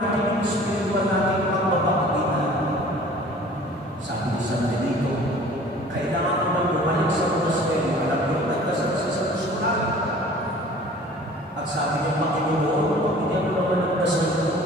ating spiritual natin pagbabagitan. Sabi ni San Benito, kailangan ko nang bumalik sa monasteryo, alam niyo, nagkasal siya sa Tusculan. At sabi niya, Panginoon, pag hindi ako naman nagkasal